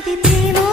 అది ప్రేమో